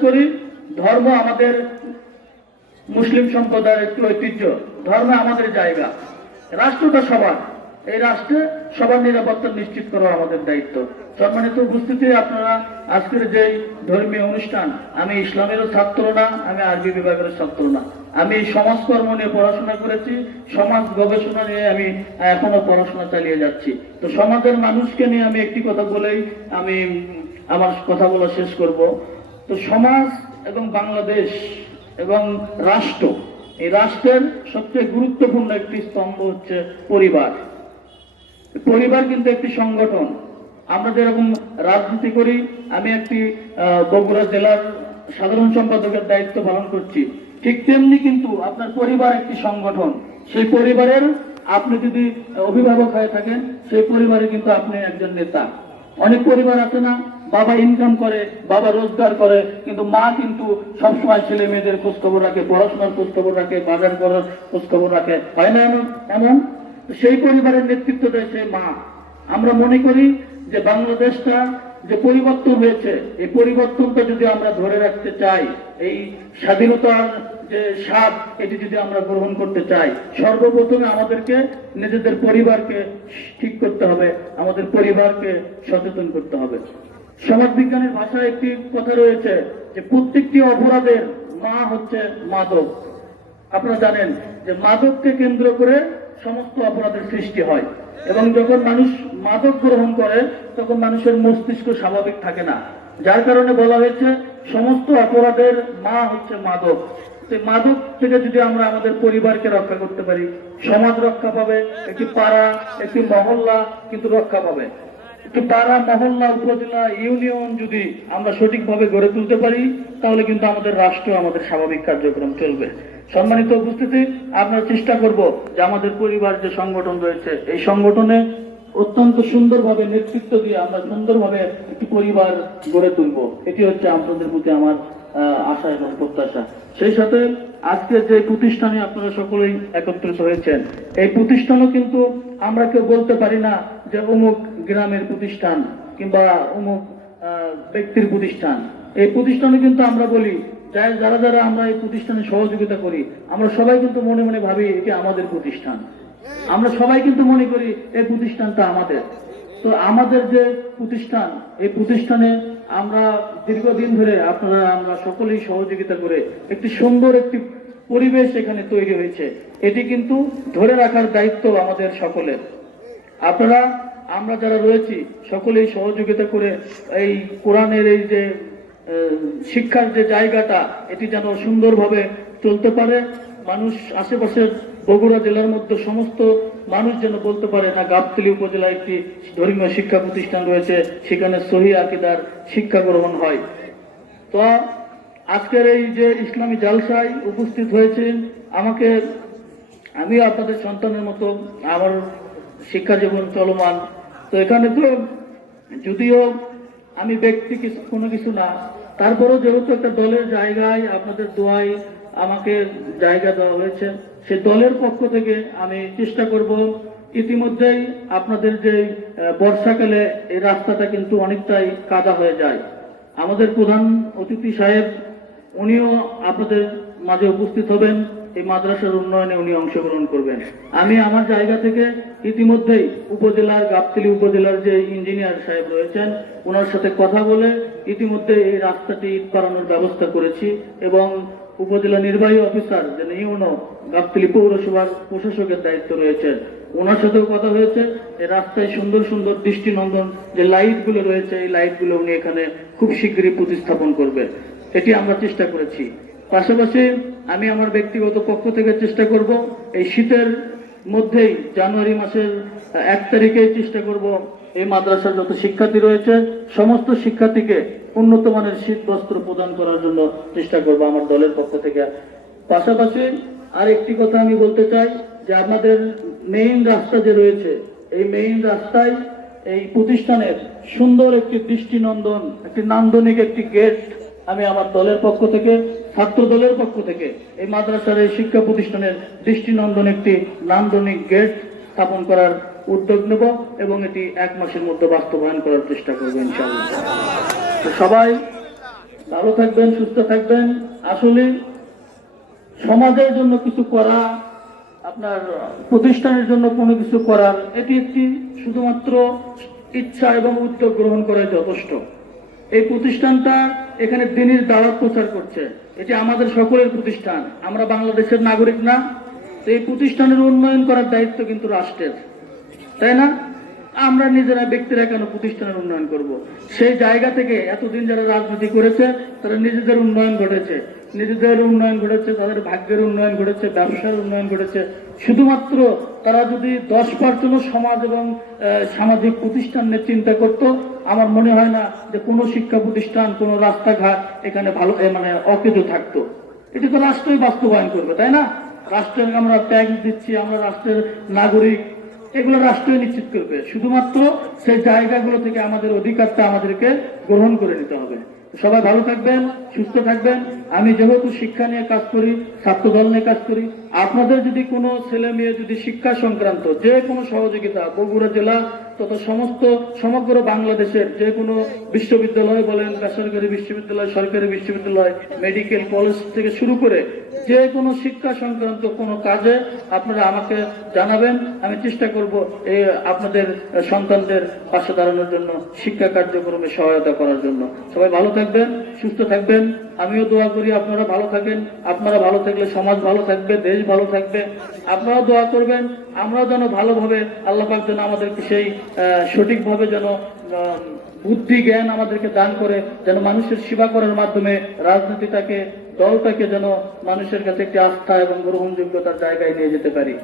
করি ধর্ম আমাদের মুসলিম সম্প্রদায়ের একটি ঐতিহ্য। ধর্ম আমাদের জায়গা। রাষ্ট্রটা সবার। এই রাষ্ট্রে সবার নিরাপত্তা নিশ্চিত করা আমাদের দায়িত্ব। সম্মানিত উপস্থিতি, আপনারা আজকের যে ধর্মীয় অনুষ্ঠান, আমি ইসলামেরও ছাত্র না, আমি আরবি বিভাগের ছাত্র না। আমি সমাজকর্ম নিয়ে পড়াশোনা করেছি, সমাজ গবেষণা নিয়ে আমি এখনও পড়াশোনা চালিয়ে যাচ্ছি। তো সমাজের মানুষকে নিয়ে আমি একটি কথা বলেই আমি আমার কথা বলা শেষ করব। তো সমাজ এবং বাংলাদেশ এবং রাষ্ট্র, এই রাষ্ট্রের সবচেয়ে গুরুত্বপূর্ণ একটি স্তম্ভ হচ্ছে পরিবার। পরিবার কিন্তু একটি সংগঠন। আমরা যেরকম রাজনীতি করি, আমি একটি বগুড়া জেলার সাধারণ সম্পাদকের দায়িত্ব পালন করছি। ঠিক তেমনি কিন্তু আপনার পরিবার একটি সংগঠন। সেই পরিবারের আপনি যদি অভিভাবক হয়ে থাকেন, সেই পরিবারে কিন্তু আপনি একজন নেতা। অনেক পরিবার আছে না? বাবা ইনকাম করে, বাবা রোজগার করে, কিন্তু মা কিন্তু সবসময় ছেলে মেয়েদের খোঁজখবর রাখে, পড়াশোনার খোঁজখবর রাখে, বাজার করার খোঁজখবর রাখে হয় না এমন? এমন? সেই পরিবারের নেতৃত্ব দেয় সেই মা। আমরা মনে করি যে বাংলাদেশটা যে পরিবর্তন হয়েছে, এই পরিবর্তনটা যদি আমরা ধরে রাখতে চাই, এই স্বাধীনতার যে স্বাদ, এটি যদি আমরা গ্রহণ করতে চাই, সর্বপ্রথমে আমাদেরকে নিজেদের পরিবারকে ঠিক করতে হবে, আমাদের পরিবারকে সচেতন করতে হবে। সমাজ বিজ্ঞানের ভাষায় একটি কথা রয়েছে যে প্রত্যেকটি অপরাধের মা হচ্ছে মাদক। আপনারা জানেন যে মাদককে কেন্দ্র করে সমস্ত অপরাধের সৃষ্টি হয় এবং যখন মানুষ মাদক গ্রহণ করে, তখন মানুষের মস্তিষ্ক স্বাভাবিক থাকে না। যার কারণে বলা হয়েছে সমস্ত অপরাধের মা হচ্ছে মাদক। মাদক থেকে যদি আমরা আমাদের পরিবারকে রক্ষা করতে পারি, সমাজ রক্ষা পাবে, একটি পাড়া, একটি মহল্লা কিন্তু রক্ষা পাবে। একটি পাড়া, মহল্লা, উপজেলা, ইউনিয়ন যদি আমরা সঠিকভাবে গড়ে তুলতে পারি, তাহলে কিন্তু আমাদের রাষ্ট্র আমাদের স্বাভাবিক কার্যক্রম চলবে। সম্মানিত উপস্থিতি আমরা চেষ্টা করব যে আমাদের পরিবার যে সংগঠন রয়েছে, এই সংগঠনে অত্যন্ত সুন্দরভাবে নেতৃত্ব দিয়ে আমরা সুন্দরভাবে একটি পরিবার গড়ে তুলব। এটি হচ্ছে আপনাদের প্রতি আমার আশা এবং প্রত্যাশা। সেই সাথে আজকে যে প্রতিষ্ঠানে আপনারা সকলেই একত্রিত হয়েছেন, এই প্রতিষ্ঠানও কিন্তু আমরা কেউ বলতে পারি না যে অমুক গ্রামের প্রতিষ্ঠান কিংবা অমুক ব্যক্তির প্রতিষ্ঠান, এই প্রতিষ্ঠানে কিন্তু আমরা বলি, যাই যারা যারা আমরা এই প্রতিষ্ঠানে সহযোগিতা করি, আমরা সবাই কিন্তু মনে মনে ভাবি এটি আমাদের প্রতিষ্ঠান। আমরা সবাই কিন্তু মনে করি এই প্রতিষ্ঠানটা আমাদের। তো আমাদের যে প্রতিষ্ঠান, এই প্রতিষ্ঠানে আমরা দীর্ঘদিন ধরে আপনারা, আমরা সকলেই সহযোগিতা করে একটি সুন্দর একটি পরিবেশ এখানে তৈরি হয়েছে। এটি কিন্তু ধরে রাখার দায়িত্ব আমাদের সকলের। আপনারা, আমরা যারা রয়েছি, সকলেই সহযোগিতা করে এই কোরআনের এই যে শিক্ষার যে জায়গাটা, এটি যেন সুন্দরভাবে চলতে পারে। মানুষ আশেপাশের বগুড়া জেলার মধ্যে সমস্ত মানুষ যেন বলতে পারে, না, গাবতলী উপজেলায় একটি ধর্মীয় শিক্ষা প্রতিষ্ঠান রয়েছে, সেখানে সহি আকিদার শিক্ষা গ্রহণ হয়। তো, আজকের এই যে ইসলামী জালসায় উপস্থিত হয়েছেন, আমাকে, আমিও আপনাদের সন্তানের মতো, আমার শিক্ষা জীবন চলমান। তো এখানে তো যদিও আমি ব্যক্তি কিছু, কোনো কিছু না, তারপরেও যেহেতু একটা দলের জায়গায় আপনাদের দোয়ায় আমাকে জায়গা দেওয়া হয়েছে, সে দলের পক্ষ থেকে আমি চেষ্টা করব ইতিমধ্যেই আপনাদের যে বর্ষাকালে এই রাস্তাটা কিন্তু অনেকটাই কাদা হয়ে যায়। আমাদের প্রধান অতিথি সাহেব, উনিও আপনাদের মাঝে উপস্থিত হবেন। এই মাদ্রাসার উন্নয়নে উনি অংশগ্রহণ করবেন। আমি আমার জায়গা থেকে ইতিমধ্যেই উপজেলার গাবতলী উপজেলার যে ইঞ্জিনিয়ার সাহেব রয়েছেন, ওনার সাথে কথা বলে ইতিমধ্যে এই রাস্তাটি ইট করানোর ব্যবস্থা করেছি এবং উপজেলা নির্বাহী অফিসার যে ইউনো গাবতলী পৌরসভার প্রশাসকের দায়িত্ব রয়েছেন। ওনার সাথেও কথা হয়েছে, এই রাস্তায় সুন্দর সুন্দর দৃষ্টিনন্দন যে লাইটগুলো রয়েছে, এই লাইটগুলো উনি এখানে খুব শীঘ্রই প্রতিস্থাপন করবেন। এটি আমরা চেষ্টা করেছি। পাশাপাশি আমি আমার ব্যক্তিগত পক্ষ থেকে চেষ্টা করব এই শীতের মধ্যেই, জানুয়ারি মাসের এক তারিখে চেষ্টা করব এই মাদ্রাসার যত শিক্ষার্থী রয়েছে, সমস্ত শিক্ষার্থীকে উন্নত মানের শীত বস্ত্র প্রদান করার জন্য চেষ্টা করব আমার দলের পক্ষ থেকে। পাশাপাশি আর একটি কথা আমি বলতে চাই যে আমাদের মেইন রাস্তা যে রয়েছে, এই মেইন রাস্তায় এই প্রতিষ্ঠানের সুন্দর একটি দৃষ্টিনন্দন, একটি নান্দনিক একটি গেট আমি আমার দলের পক্ষ থেকে, ছাত্র দলের পক্ষ থেকে এই মাদ্রাসার এই শিক্ষা প্রতিষ্ঠানের দৃষ্টিনন্দন একটি নান্দনিক গেট স্থাপন করার উদ্যোগ নেব এবং এটি এক মাসের মধ্যে বাস্তবায়ন করার চেষ্টা করব ইনশাআল্লাহ। সবাই ভালো থাকবেন, সুস্থ থাকবেন। আসলে সমাজের জন্য কিছু করা, আপনার প্রতিষ্ঠানের জন্য কোনো কিছু করার, এটি একটি শুধুমাত্র ইচ্ছা এবং উদ্যোগ গ্রহণ করে যথেষ্ট। এই প্রতিষ্ঠানটা এখানে দিনের দাওয়াত প্রচার করছে। এটি আমাদের সকলের প্রতিষ্ঠান। আমরা বাংলাদেশের নাগরিক না। এই প্রতিষ্ঠানের উন্নয়ন করার দায়িত্ব কিন্তু রাষ্ট্রের। তাই না? আমরা নিজেরা ব্যক্তিরা কেন প্রতিষ্ঠানের উন্নয়ন করব। সেই জায়গা থেকে এতদিন যারা রাজনীতি করেছে, তারা নিজেদের উন্নয়ন ঘটেছে। নিজেদের উন্নয়ন ঘটেছে, তাদের ভাগ্যের উন্নয়ন ঘটেছে, ব্যবসার উন্নয়ন ঘটেছে। শুধুমাত্র তারা যদি দশ পার্সেন্ট সমাজ এবং সামাজিক প্রতিষ্ঠান নিয়ে চিন্তা করত, আমার মনে হয় না যে কোনো শিক্ষা প্রতিষ্ঠান, কোনো রাস্তাঘাট এখানে ভালো মানে অকেজো থাকতো। এটি তো রাষ্ট্রই বাস্তবায়ন করবে, তাই না? রাষ্ট্রের আমরা ট্যাক্স দিচ্ছি, আমরা রাষ্ট্রের নাগরিক, এগুলো রাষ্ট্রই নিশ্চিত করবে। শুধুমাত্র সেই জায়গাগুলো থেকে আমাদের অধিকারটা আমাদেরকে গ্রহণ করে নিতে হবে। সবাই ভালো থাকবেন, সুস্থ থাকবেন। আমি যেহেতু শিক্ষা নিয়ে কাজ করি ছাত্র দল নিয়ে কাজ করি আপনাদের যদি কোনো ছেলে মেয়ে যদি শিক্ষা সংক্রান্ত যে কোনো সহযোগিতা, বগুড়া জেলা তথা সমস্ত সমগ্র বাংলাদেশের যে কোনো বিশ্ববিদ্যালয় বলেন, বেসরকারি বিশ্ববিদ্যালয়, সরকারি বিশ্ববিদ্যালয়, মেডিকেল কলেজ থেকে শুরু করে যে কোনো শিক্ষা সংক্রান্ত কোনো কাজে আপনারা আমাকে জানাবেন। আমি চেষ্টা করব এই আপনাদের সন্তানদের পাশে দাঁড়ানোর জন্য, শিক্ষা কার্যক্রমে সহায়তা করার জন্য। সবাই ভালো থাকবেন, সুস্থ থাকবেন। আমিও দোয়া করি, আপনারা ভালো থাকেন। আপনারা ভালো থাকলে সমাজ ভালো থাকবে, দেশ ভালো থাকবে। আপনারাও দোয়া করবেন, আমরাও যেন ভালোভাবে, আল্লাহ পাক যেন আমাদেরকে সেই সঠিকভাবে যেন বুদ্ধি, জ্ঞান আমাদেরকে দান করে, যেন মানুষের সেবা করার মাধ্যমে রাজনীতিটাকে, দলটাকে যেন মানুষের কাছে একটি আস্থা এবং গ্রহণযোগ্যতার জায়গায় নিয়ে যেতে পারি।